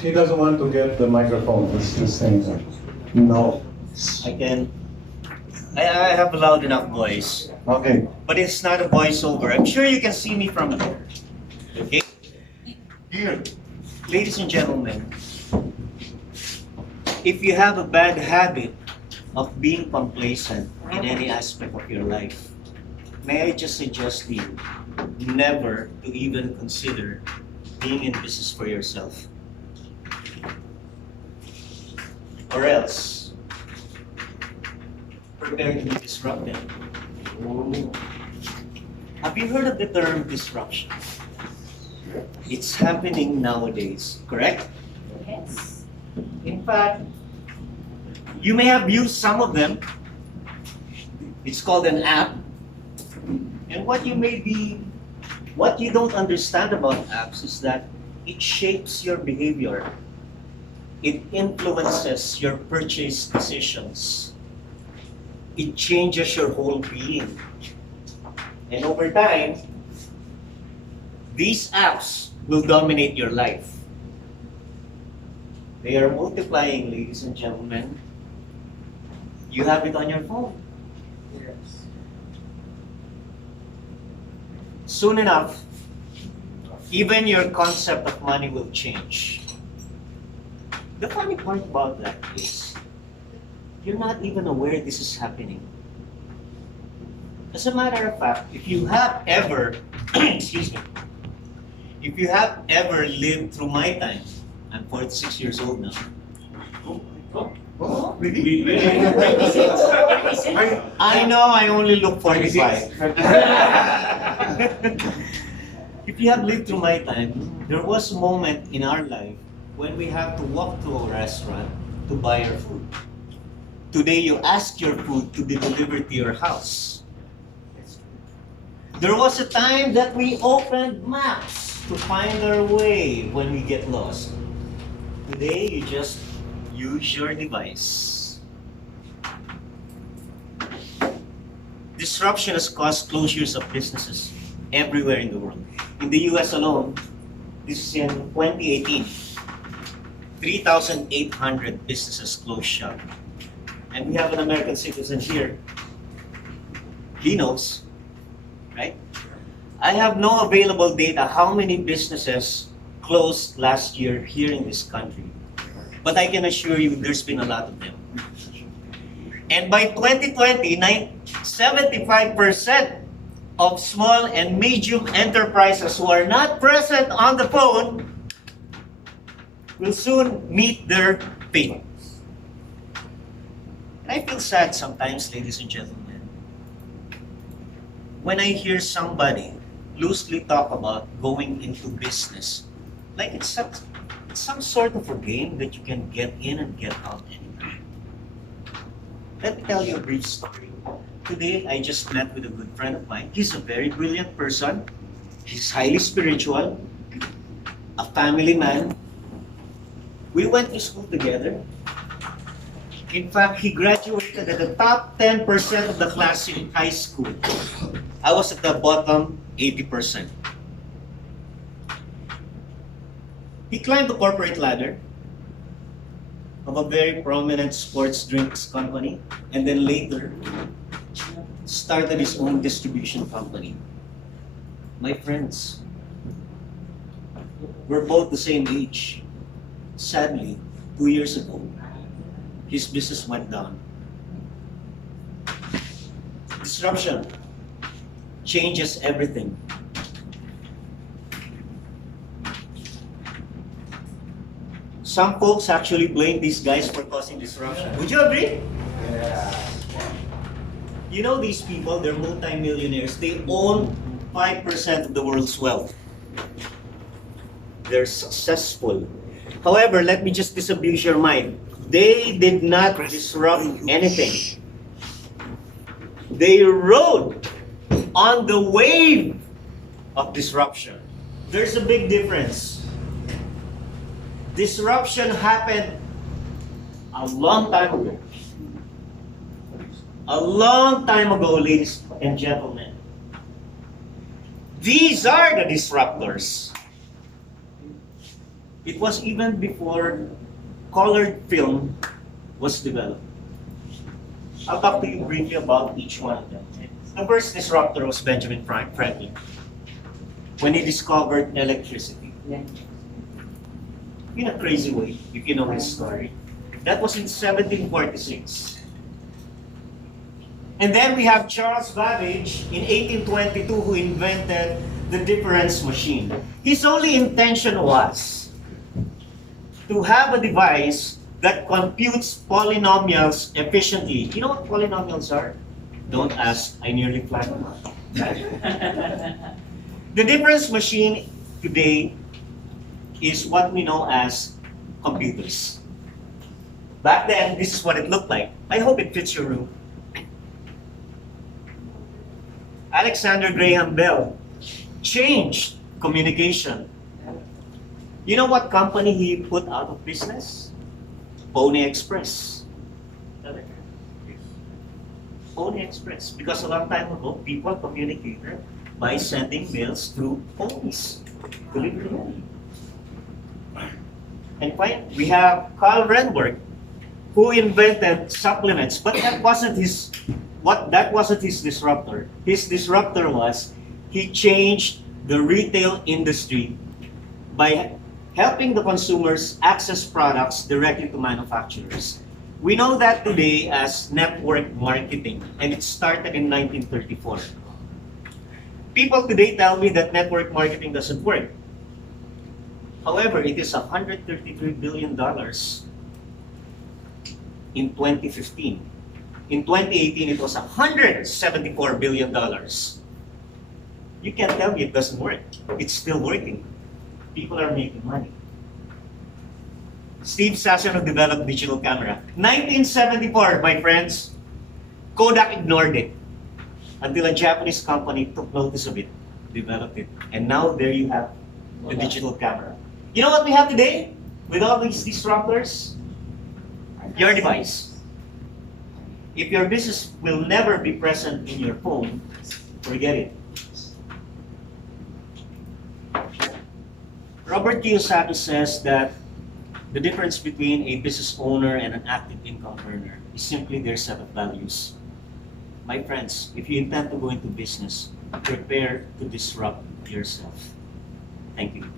He doesn't want to get the microphone. He's saying that. No. I can. I have a loud enough voice, Okay. but it's not a voiceover. I'm sure you can see me from here. Okay? Here. Ladies and gentlemen, if you have a bad habit of being complacent in any aspect of your life, may I just suggest to you never to even consider being in business for yourself. Or else, prepare to be disrupted. Have you heard of the term disruption? It's happening nowadays, correct? Yes. In fact, you may have used some of them. It's called an app. And what you don't understand about apps is that it shapes your behavior. It influences your purchase decisions. It changes your whole being. And over time, these apps will dominate your life. They are multiplying, ladies and gentlemen. You have it on your phone. Yes. Soon enough, even your concept of money will change. The funny part about that is, you're not even aware this is happening. As a matter of fact, if you have ever, excuse me, if you have ever lived through my time, I'm 46 years old now. Oh, really? I know I only look 45. If you have lived through my time, there was a moment in our life when we have to walk to a restaurant to buy our food. Today, you ask your food to be delivered to your house. There was a time that we opened maps to find our way when we get lost. Today, you just use your device. Disruption has caused closures of businesses everywhere in the world. In the US alone, this is in 2018, 3,800 businesses closed shop. And we have an American citizen here. He knows, right? I have no available data how many businesses closed last year here in this country. But I can assure you there's been a lot of them. And by 2020, 75% of small and medium enterprises who are not present on the phone will soon meet their fate. And I feel sad sometimes, ladies and gentlemen, when I hear somebody loosely talk about going into business, like it's some sort of a game that you can get in and get out anytime. Let me tell you a brief story. Today, I just met with a good friend of mine. He's a very brilliant person. He's highly spiritual, a family man. We went to school together. In fact, he graduated at the top 10% of the class in high school. I was at the bottom 80%. He climbed the corporate ladder of a very prominent sports drinks company, and then later started his own distribution company. My friends, we're both the same age. Sadly, 2 years ago, his business went down. Disruption changes everything. Some folks actually blame these guys for causing disruption. Would you agree? Yeah. You know these people, they're multi-millionaires. They own 5% of the world's wealth. They're successful. However, let me just disabuse your mind. They did not disrupt anything. They rode on the wave of disruption. There's a big difference. Disruption happened a long time ago. A long time ago, ladies and gentlemen. These are the disruptors. It was even before colored film was developed. I'll talk to you briefly about each one of them. The first disruptor was Benjamin Franklin, when he discovered electricity. In a crazy way, if you know his story. That was in 1746. And then we have Charles Babbage in 1822 who invented the difference machine. His only intention was to have a device that computes polynomials efficiently. You know what polynomials are? Don't ask, I nearly flattened. The difference machine today is what we know as computers. Back then, this is what it looked like. I hope it fits your room. Alexander Graham Bell changed communication. You know what company he put out of business? Pony Express. Pony Express. Because a long time ago, people communicated by sending mails through ponies. And finally, we have Carl Renberg, who invented supplements, but that wasn't his disruptor. His disruptor was he changed the retail industry by helping the consumers access products directly to manufacturers. We know that today as network marketing, and it started in 1934. People today tell me that network marketing doesn't work. However, it is $133 billion in 2015. In 2018, it was $174 billion. You can't tell me it doesn't work. It's still working. People are making money. Steve Sasson developed digital camera. 1974, my friends, Kodak ignored it until a Japanese company took notice of it, developed it, and now there you have the digital camera. You know what we have today with all these disruptors? Your device. If your business will never be present in your phone, forget it. Robert Kiyosaki says that the difference between a business owner and an active income earner is simply their set of values. My friends, if you intend to go into business, prepare to disrupt yourself. Thank you.